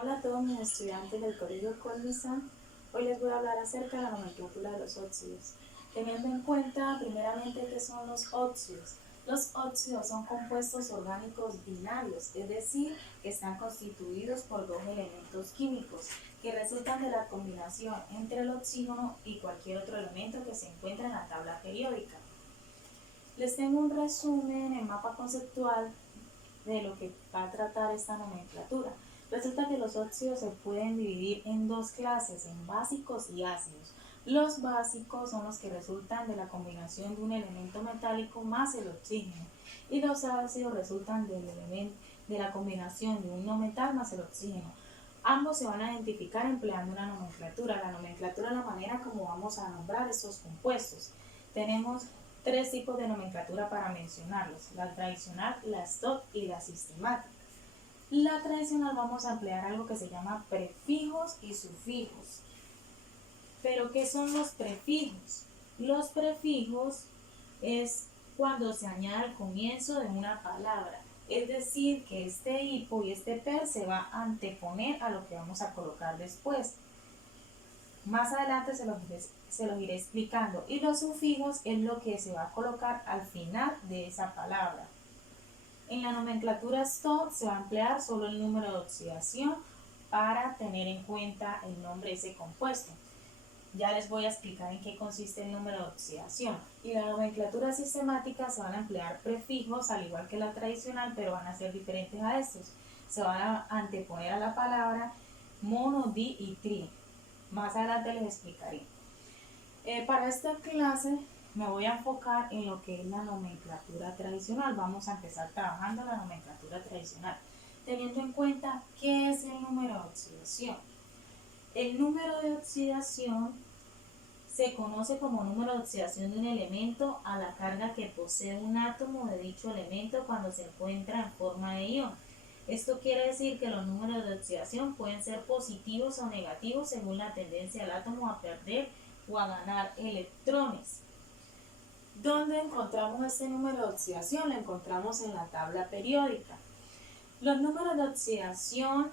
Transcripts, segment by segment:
Hola a todos mis estudiantes del Colegio Colmizán. Hoy les voy a hablar acerca de la nomenclatura de los óxidos, teniendo en cuenta primeramente qué son los óxidos. Los óxidos son compuestos orgánicos binarios, es decir, que están constituidos por dos elementos químicos que resultan de la combinación entre el oxígeno y cualquier otro elemento que se encuentre en la tabla periódica. Les tengo un resumen en mapa conceptual de lo que va a tratar esta nomenclatura. Resulta que los óxidos se pueden dividir en dos clases, en básicos y ácidos. Los básicos son los que resultan de la combinación de un elemento metálico más el oxígeno, y los ácidos resultan de la combinación de un no metal más el oxígeno. Ambos se van a identificar empleando una nomenclatura. La nomenclatura es la manera como vamos a nombrar estos compuestos. Tenemos tres tipos de nomenclatura para mencionarlos: la tradicional, la stock y la sistemática. La tradicional vamos a emplear algo que se llama prefijos y sufijos. ¿Pero qué son los prefijos? Los prefijos es cuando se añade al comienzo de una palabra, es decir, que este hipo y este per se va a anteponer a lo que vamos a colocar después. Más adelante se los iré explicando. Y los sufijos es lo que se va a colocar al final de esa palabra. En la nomenclatura STOP se va a emplear solo el número de oxidación para tener en cuenta el nombre de ese compuesto. Ya les voy a explicar en qué consiste el número de oxidación. Y la nomenclatura sistemática se van a emplear prefijos al igual que la tradicional, pero van a ser diferentes a estos. Se van a anteponer a la palabra mono, di y tri. Más adelante les explicaré. Para esta clase me voy a enfocar en lo que es la nomenclatura tradicional. Vamos a empezar trabajando la nomenclatura tradicional, teniendo en cuenta qué es el número de oxidación. El número de oxidación se conoce como número de oxidación de un elemento a la carga que posee un átomo de dicho elemento cuando se encuentra en forma de ion. Esto quiere decir que los números de oxidación pueden ser positivos o negativos según la tendencia del átomo a perder o a ganar electrones. ¿Dónde encontramos este número de oxidación? Lo encontramos en la tabla periódica. Los números de oxidación,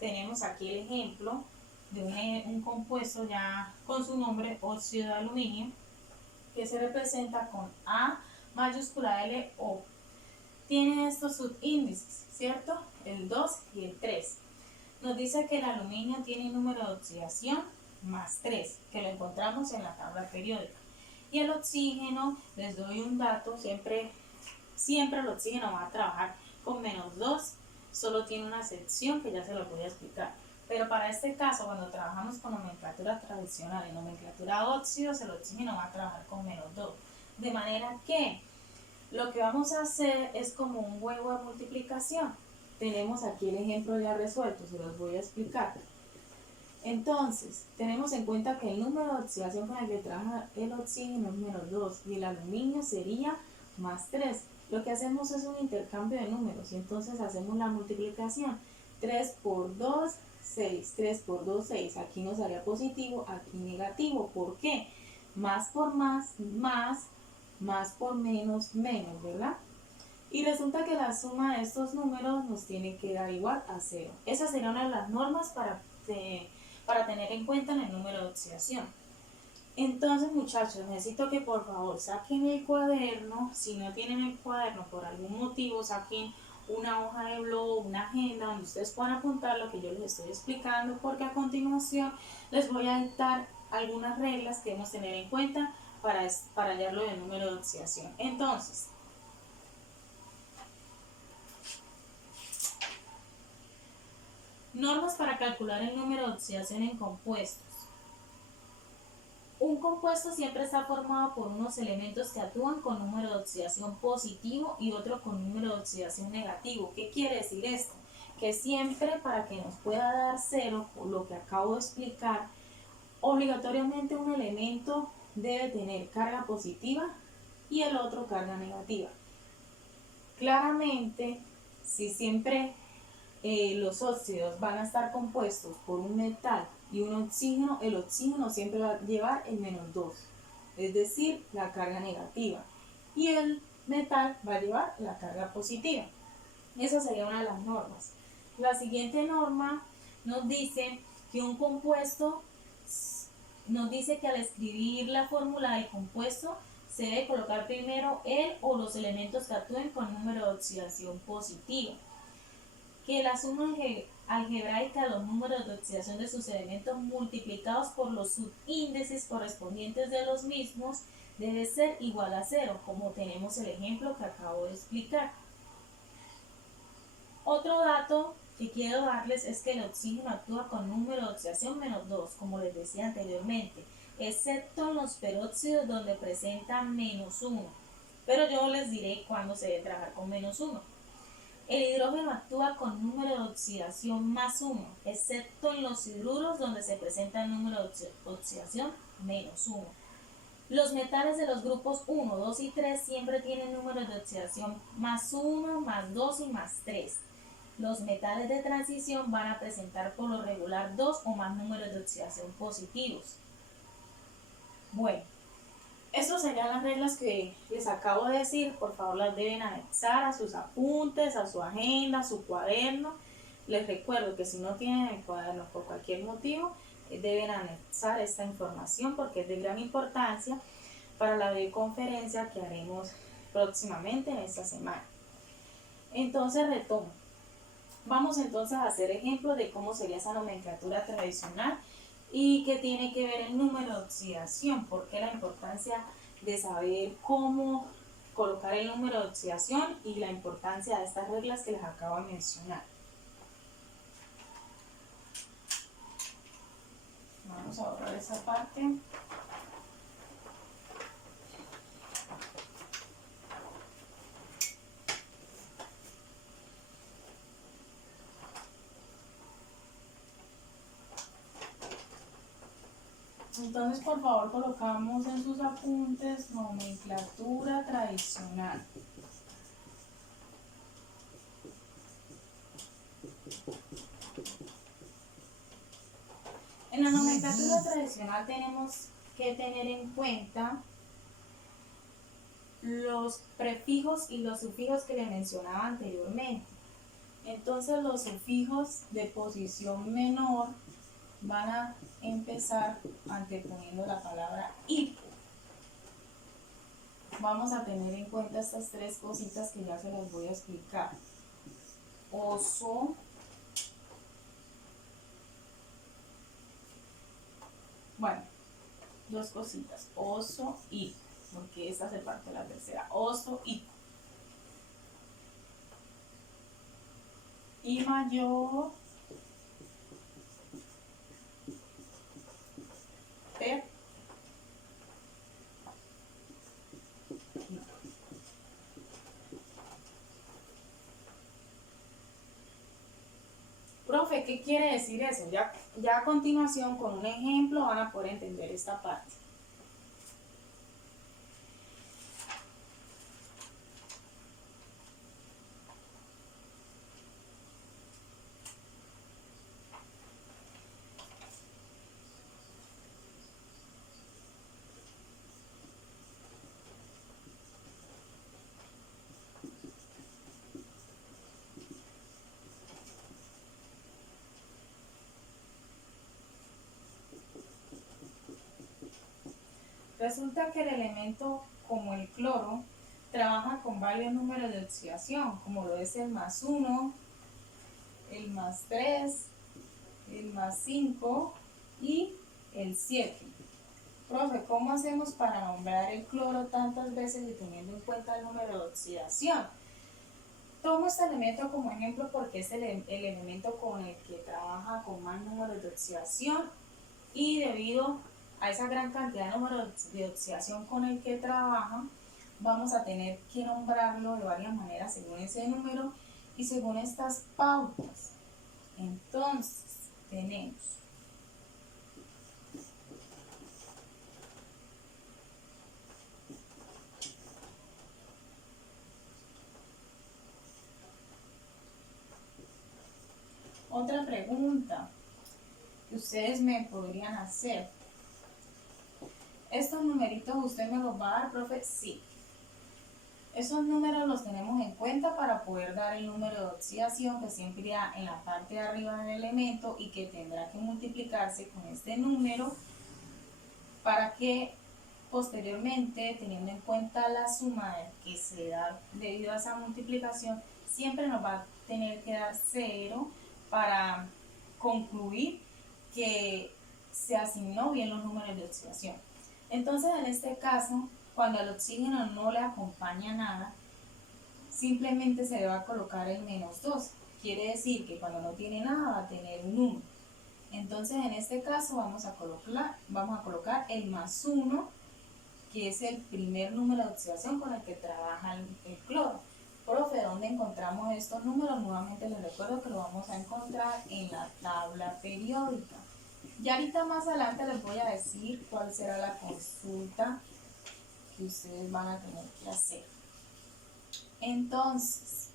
tenemos aquí el ejemplo de un compuesto ya con su nombre, óxido de aluminio, que se representa con A mayúscula LO. Tiene estos subíndices, ¿cierto? El 2 y el 3. Nos dice que el aluminio tiene un número de oxidación más 3, que lo encontramos en la tabla periódica. Y el oxígeno, les doy un dato, siempre el oxígeno va a trabajar con menos 2, solo tiene una excepción que ya se lo voy a explicar. Pero para este caso, cuando trabajamos con nomenclatura tradicional y nomenclatura óxidos, el oxígeno va a trabajar con menos 2. De manera que lo que vamos a hacer es como un juego de multiplicación. Tenemos aquí el ejemplo ya resuelto, se los voy a explicar. Entonces, tenemos en cuenta que el número de oxidación con el que trabaja el oxígeno es menos 2 y el aluminio sería más 3. Lo que hacemos es un intercambio de números y entonces hacemos la multiplicación. 3 por 2, 6. 3 por 2, 6. Aquí nos daría positivo, aquí negativo. ¿Por qué? Más por más por menos, menos, ¿verdad? Y resulta que la suma de estos números nos tiene que dar igual a 0. Esa sería una de las normas para tener en cuenta en el número de oxidación. Entonces, muchachos, necesito que por favor saquen el cuaderno. Si no tienen el cuaderno por algún motivo, saquen una hoja de blog, una agenda donde ustedes puedan apuntar lo que yo les estoy explicando, porque a continuación les voy a dictar algunas reglas que debemos tener en cuenta para hallarlo del número de oxidación. Entonces, normas para calcular el número de oxidación en compuestos. Un compuesto siempre está formado por unos elementos que actúan con número de oxidación positivo y otro con número de oxidación negativo. ¿Qué quiere decir esto? Que siempre, para que nos pueda dar 0, por lo que acabo de explicar, obligatoriamente un elemento debe tener carga positiva y el otro carga negativa. Claramente, si siempre los óxidos van a estar compuestos por un metal y un oxígeno, el oxígeno siempre va a llevar el menos 2, es decir, la carga negativa, y el metal va a llevar la carga positiva. Esa sería una de las normas. La siguiente norma nos dice que un compuesto, nos dice que al escribir la fórmula del compuesto se debe colocar primero el o los elementos que actúen con número de oxidación positivo. Que la suma algebraica de los números de oxidación de sus elementos multiplicados por los subíndices correspondientes de los mismos debe ser igual a 0, como tenemos el ejemplo que acabo de explicar. Otro dato que quiero darles es que el oxígeno actúa con número de oxidación -2, como les decía anteriormente, excepto en los peróxidos donde presenta -1, pero yo les diré cuándo se debe trabajar con -1. El hidrógeno actúa con número de oxidación +1, excepto en los hidruros donde se presenta el número de oxidación -1. Los metales de los grupos 1, 2 y 3 siempre tienen números de oxidación +1, +2 y +3. Los metales de transición van a presentar por lo regular 2 o más números de oxidación positivos. Bueno, estas serían las reglas que les acabo de decir. Por favor, las deben anexar a sus apuntes, a su agenda, a su cuaderno. Les recuerdo que si no tienen el cuaderno por cualquier motivo, deben anexar esta información porque es de gran importancia para la videoconferencia que haremos próximamente en esta semana. Entonces, retomo. Vamos entonces a hacer ejemplos de cómo sería esa nomenclatura tradicional y qué tiene que ver el número de oxidación, porque la importancia de saber cómo colocar el número de oxidación y la importancia de estas reglas que les acabo de mencionar. Vamos a borrar esa parte. Entonces, por favor, colocamos en sus apuntes nomenclatura tradicional. En la nomenclatura tradicional tenemos que tener en cuenta los prefijos y los sufijos que les mencionaba anteriormente. Entonces, los sufijos de posición menor van a empezar anteponiendo la palabra hipo. Vamos a tener en cuenta estas tres cositas que ya se las voy a explicar. Oso, bueno, dos cositas, oso, hipo, porque esta hace parte de la tercera, oso, hipo. Y mayor, per, profe, ¿qué quiere decir eso? Ya a continuación, con un ejemplo, van a poder entender esta parte. Resulta que el elemento como el cloro trabaja con varios números de oxidación, como lo es el +1, el +3, el +5 y el 7. Profe, ¿cómo hacemos para nombrar el cloro tantas veces y teniendo en cuenta el número de oxidación? Tomo este elemento como ejemplo porque es el elemento con el que trabaja con más números de oxidación y debido a esa gran cantidad de números de oxidación con el que trabaja, vamos a tener que nombrarlo de varias maneras según ese número y según estas pautas. Entonces, tenemos otra pregunta que ustedes me podrían hacer. ¿Estos numeritos usted me los va a dar, profe? Sí. Esos números los tenemos en cuenta para poder dar el número de oxidación que siempre irá en la parte de arriba del elemento y que tendrá que multiplicarse con este número para que posteriormente, teniendo en cuenta la suma que se da debido a esa multiplicación, siempre nos va a tener que dar 0 para concluir que se asignó bien los números de oxidación. Entonces, en este caso, cuando al oxígeno no le acompaña nada, simplemente se le va a colocar el -2. Quiere decir que cuando no tiene nada va a tener un 1. Entonces, en este caso vamos a colocar el +1, que es el primer número de oxidación con el que trabaja el cloro. Profe, ¿dónde encontramos estos números? Nuevamente les recuerdo que lo vamos a encontrar en la tabla periódica. Y ahorita más adelante les voy a decir cuál será la consulta que ustedes van a tener que hacer. Entonces,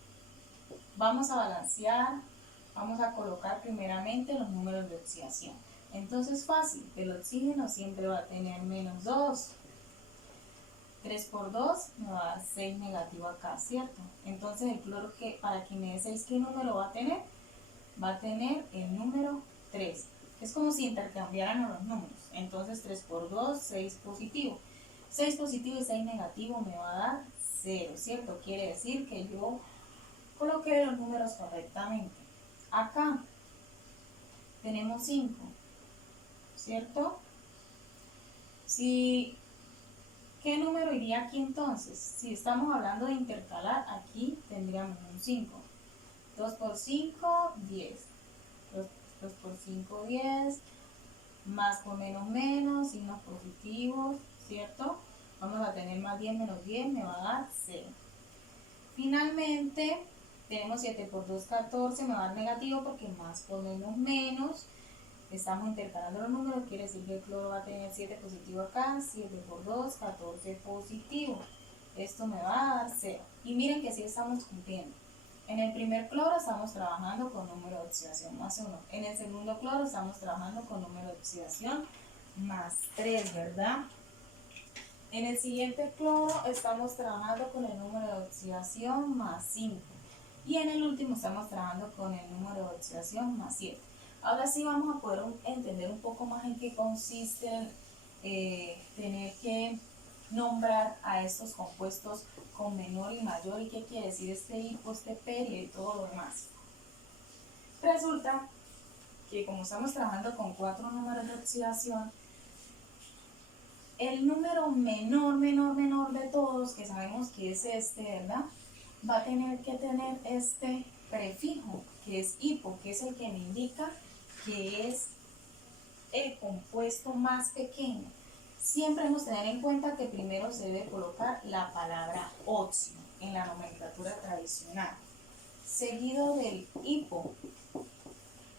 vamos a balancear, vamos a colocar primeramente los números de oxidación. Entonces, fácil, el oxígeno siempre va a tener -2. 3 por 2 me va a dar 6 negativo acá, ¿cierto? Entonces el cloro, para que me dé 6, ¿qué número va a tener? Va a tener el número 3. Es como si intercambiaran los números. Entonces 3 por 2, 6 positivo. 6 positivo y 6 negativo me va a dar 0, ¿cierto? Quiere decir que yo coloqué los números correctamente. Acá tenemos 5, ¿cierto? ¿Qué número iría aquí entonces? Si estamos hablando de intercalar, aquí tendríamos un 5. 2 por 5, 10. 2 por 5, 10. Más por menos, signos positivos, ¿cierto? Vamos a tener más 10 menos 10, me va a dar 0. Finalmente, tenemos 7 por 2, 14, me va a dar negativo porque más por menos. Estamos intercalando los números, quiere decir que el cloro va a tener 7 positivo acá, 7 por 2, 14 positivo. Esto me va a dar 0. Y miren que sí estamos cumpliendo. En el primer cloro estamos trabajando con número de oxidación +1. En el segundo cloro estamos trabajando con número de oxidación +3, ¿verdad? En el siguiente cloro estamos trabajando con el número de oxidación +5. Y en el último estamos trabajando con el número de oxidación +7. Ahora sí vamos a poder entender un poco más en qué consiste tener que nombrar a estos compuestos con menor y mayor y qué quiere decir este hipo, este perio y todo lo demás. Resulta que como estamos trabajando con 4 números de oxidación, el número menor de todos, que sabemos que es este, ¿verdad? Va a tener que tener este prefijo, que es hipo, que es el que me indica que es el compuesto más pequeño. Siempre hemos de tener en cuenta que primero se debe colocar la palabra óxido en la nomenclatura tradicional, seguido del hipo,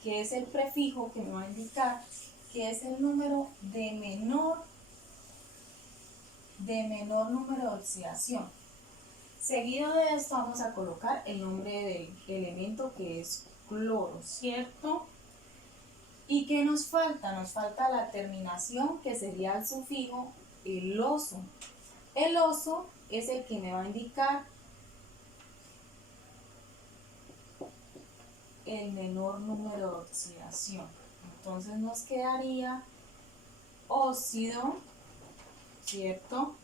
que es el prefijo que me va a indicar que es el número de menor número de oxidación. Seguido de esto vamos a colocar el nombre del elemento, que es cloro, ¿cierto? ¿Y qué nos falta? Nos falta la terminación, que sería el sufijo el oso. El oso es el que me va a indicar el menor número de oxidación. Entonces nos quedaría óxido, ¿cierto?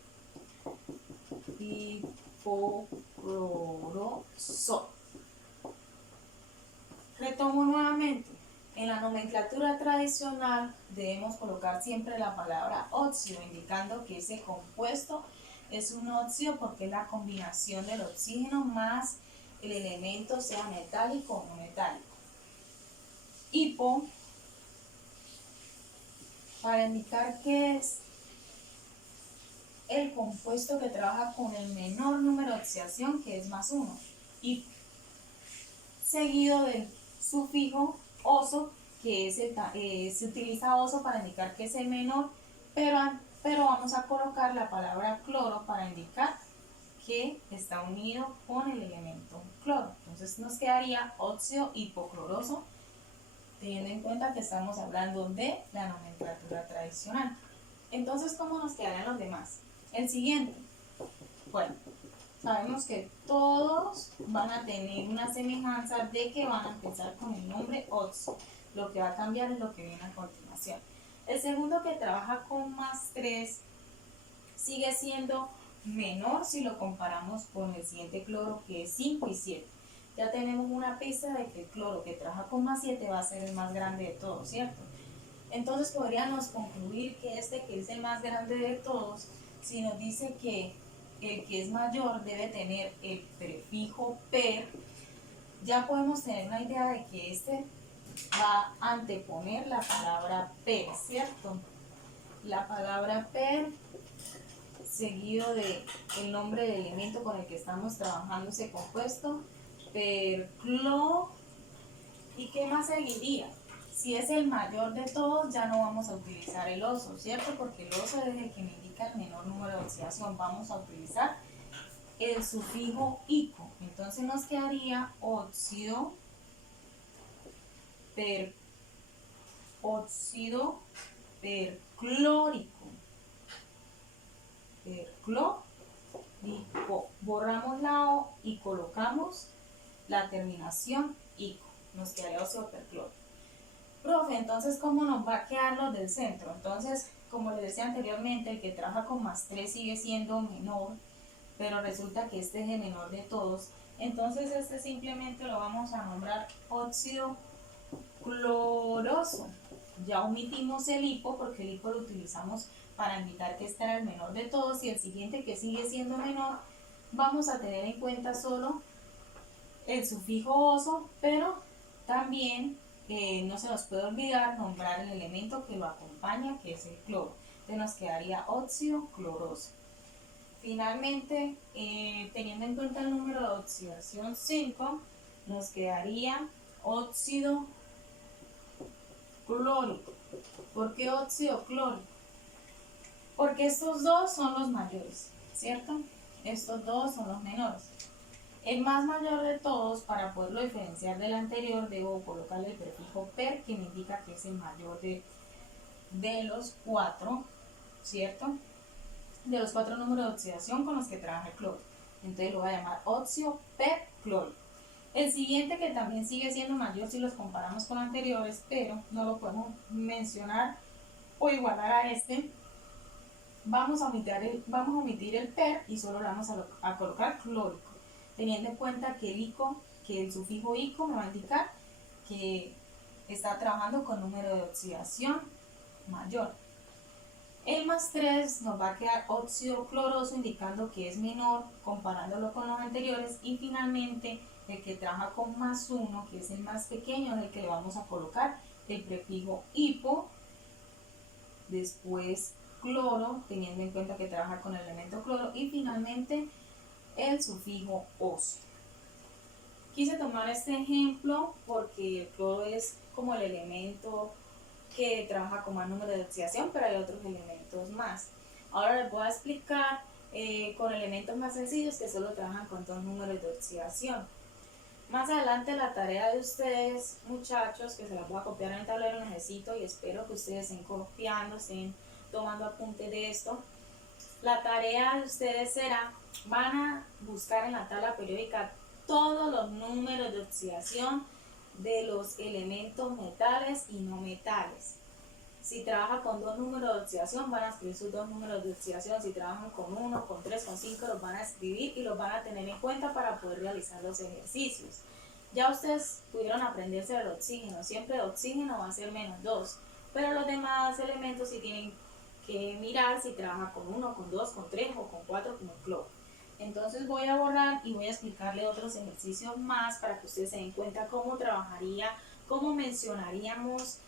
Hipocloroso. Retomo nuevamente. En la nomenclatura tradicional debemos colocar siempre la palabra óxido, indicando que ese compuesto es un óxido porque es la combinación del oxígeno más el elemento, sea metálico o no metálico. Hipo, para indicar que es el compuesto que trabaja con el menor número de oxidación, que es +1. Y seguido del sufijo oso, que se utiliza oso para indicar que es el menor, pero vamos a colocar la palabra cloro para indicar que está unido con el elemento cloro. Entonces nos quedaría óxido hipocloroso, teniendo en cuenta que estamos hablando de la nomenclatura tradicional. Entonces, ¿cómo nos quedarían los demás? El siguiente. Bueno, Sabemos que todos van a tener una semejanza de que van a empezar con el nombre óxido. Lo que va a cambiar es lo que viene a continuación. El segundo, que trabaja con +3, sigue siendo menor si lo comparamos con el siguiente cloro, que es 5 y 7. Ya tenemos una pista de que el cloro que trabaja con +7 va a ser el más grande de todos, ¿cierto? Entonces podríamos concluir que este, que es el más grande de todos, si nos dice que el que es mayor debe tener el prefijo per, ya podemos tener una idea de que este va a anteponer la palabra per, ¿cierto? La palabra per seguido de el nombre del elemento con el que estamos trabajando ese compuesto, perclo. ¿Y qué más seguiría? Si es el mayor de todos, ya no vamos a utilizar el oso, ¿cierto? Porque el oso es el que me indica el menor número de oxidación. Vamos a utilizar el sufijo ico. Entonces nos quedaría óxido perclórico. Perclórico. Borramos la O y colocamos la terminación ico. Nos quedaría óxido perclórico. Profe, entonces, ¿cómo nos va a quedar los del centro? Entonces, como les decía anteriormente, el que trabaja con +3 sigue siendo menor, pero resulta que este es el menor de todos. Entonces, este simplemente lo vamos a nombrar óxido cloroso. Ya omitimos el hipo, porque el hipo lo utilizamos para indicar que este era el menor de todos, y el siguiente, que sigue siendo menor, vamos a tener en cuenta solo el sufijo oso, pero también no se nos puede olvidar nombrar el elemento que lo acompaña, que es el cloro. Entonces nos quedaría óxido cloroso. Finalmente, teniendo en cuenta el número de oxidación 5, nos quedaría óxido clórico. ¿Por qué óxido clórico? Porque estos dos son los mayores, ¿cierto? Estos dos son los menores. El más mayor de todos, para poderlo diferenciar del anterior, debo colocarle el prefijo per, que me indica que es el mayor de los 4, ¿cierto? De los 4 números de oxidación con los que trabaja el cloro. Entonces lo voy a llamar óxido perclórico. El siguiente, que también sigue siendo mayor si los comparamos con anteriores, pero no lo podemos mencionar o igualar a este, vamos a omitir el per y solo le vamos a colocar clórico, teniendo en cuenta que el sufijo ico me va a indicar que está trabajando con número de oxidación mayor. El +3 nos va a quedar óxido cloroso, indicando que es menor comparándolo con los anteriores. Y finalmente el que trabaja con +1, que es el más pequeño, es el que le vamos a colocar el prefijo hipo, después cloro, teniendo en cuenta que trabaja con el elemento cloro, y finalmente el sufijo oso. Quise tomar este ejemplo porque el cloro es como el elemento que trabaja con más número de oxidación, pero hay otros elementos más. Ahora les voy a explicar con elementos más sencillos que solo trabajan con 2 números de oxidación. Más adelante la tarea de ustedes, muchachos, que se las voy a copiar en el tablero, necesito y espero que ustedes estén copiando, estén tomando apunte de esto. La tarea de ustedes será, van a buscar en la tabla periódica todos los números de oxidación de los elementos metales y no metales. Si trabaja con 2 números de oxidación, van a escribir sus 2 números de oxidación. Si trabajan con 1, con 3, con 5, los van a escribir y los van a tener en cuenta para poder realizar los ejercicios. Ya ustedes pudieron aprenderse del oxígeno. Siempre el oxígeno va a ser -2, pero los demás elementos sí tienen que mirar si trabaja con 1, con 2, con 3 o con 4 como el cloro. Entonces voy a borrar y voy a explicarle otros ejercicios más para que ustedes se den cuenta cómo trabajaría, cómo mencionaríamos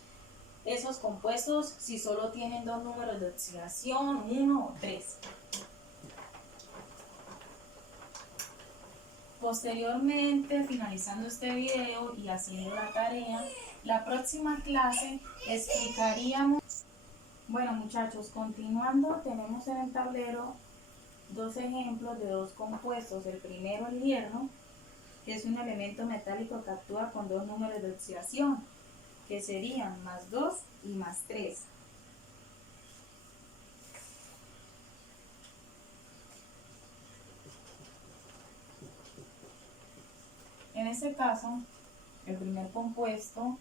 esos compuestos si solo tienen 2 números de oxidación, 1 o 3. Posteriormente, finalizando este video y haciendo la tarea, la próxima clase explicaríamos. Bueno, muchachos, continuando, tenemos en el tablero 2 ejemplos de 2 compuestos. El primero, el hierro, que es un elemento metálico que actúa con 2 números de oxidación, que serían +2 y +3. En este caso, el primer compuesto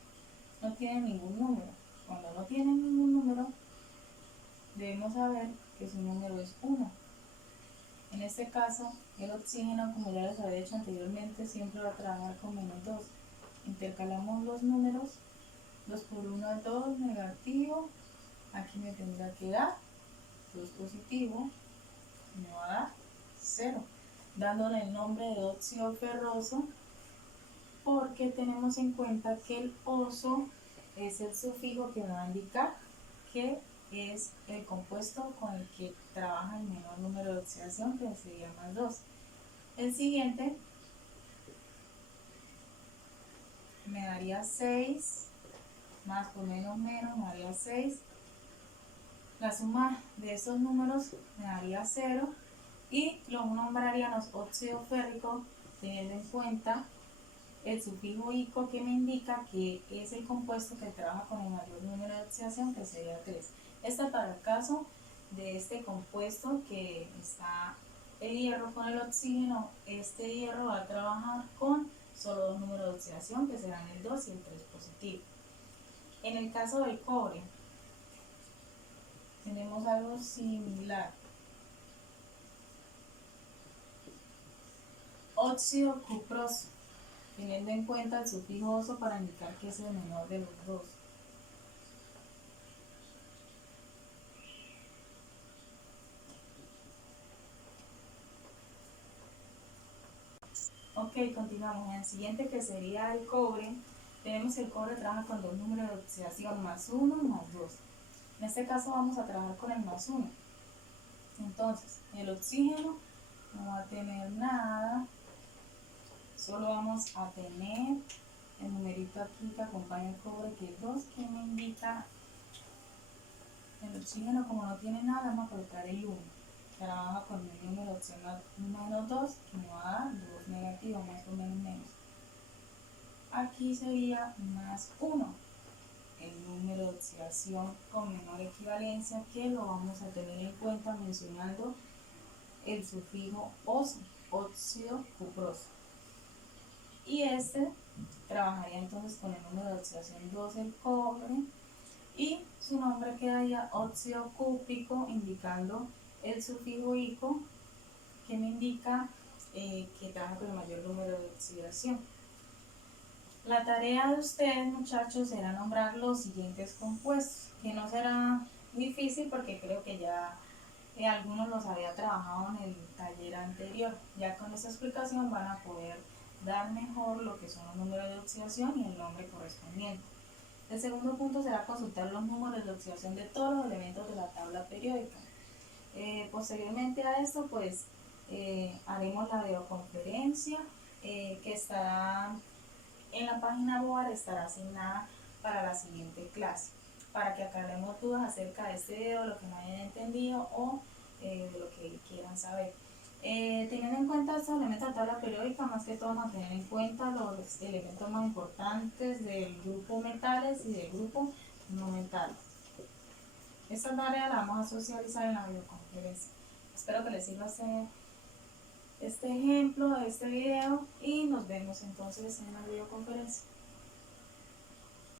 no tiene ningún número. Cuando no tiene ningún número, debemos saber que su número es 1. En este caso, el oxígeno, como ya les había dicho anteriormente, siempre va a trabajar con -2. Intercalamos los números, 2 por 1 es 2, negativo. Aquí me tendrá que dar 2 positivo, me va a dar 0, dándole el nombre de óxido ferroso, porque tenemos en cuenta que el oso es el sufijo que va a indicar que es el compuesto con el que trabaja el menor número de oxidación, que sería +2. El siguiente me daría 6, más por menos me daría 6. La suma de esos números me daría 0 y lo nombraríamos óxido férrico, teniendo en cuenta el sufijo ico, que me indica que es el compuesto que trabaja con el mayor número de oxidación, que sería 3. Para el caso de este compuesto que está el hierro con el oxígeno, este hierro va a trabajar con solo 2 números de oxidación, que serán el 2 y el 3 positivo. En el caso del cobre, tenemos algo similar. Óxido cuproso, teniendo en cuenta el sufijo oso para indicar que es el menor de los dos. Ok, continuamos. En el siguiente, que sería el cobre, tenemos que el cobre trabaja con 2 números de oxidación, +1 y +2. En este caso vamos a trabajar con el +1. Entonces, el oxígeno no va a tener nada, solo vamos a tener el numerito aquí que acompaña el cobre, que es 2, que me indica el oxígeno. Como no tiene nada, vamos a colocar el 1. Trabaja con el número de opción -2, que me va a dar 2 negativo, más o menos. Aquí sería +1, el número de oxidación con menor equivalencia, que lo vamos a tener en cuenta mencionando el sufijo oso, óxido cuproso. Y este trabajaría entonces con el número de oxidación 2, el cobre, y su nombre quedaría óxido cúprico, indicando el sufijo ico, que me indica que trabaja con el mayor número de oxidación. La tarea de ustedes, muchachos, será nombrar los siguientes compuestos, que no será difícil porque creo que ya algunos los había trabajado en el taller anterior. Ya con esta explicación van a poder dar mejor lo que son los números de oxidación y el nombre correspondiente. El segundo punto será consultar los números de oxidación de todos los elementos de la tabla periódica. Posteriormente a esto, pues haremos la videoconferencia que estará en la página Board, estará asignada para la siguiente clase, para que aclaremos dudas acerca de este video, lo que no hayan entendido o de lo que quieran saber. Teniendo en cuenta estos elementos de la tabla periódica, más que todo vamos a tener en cuenta los elementos más importantes del grupo metales y del grupo no metales. Esta tarea la vamos a socializar en la videoconferencia. Espero que les sirva este ejemplo, este video, y nos vemos entonces en la videoconferencia.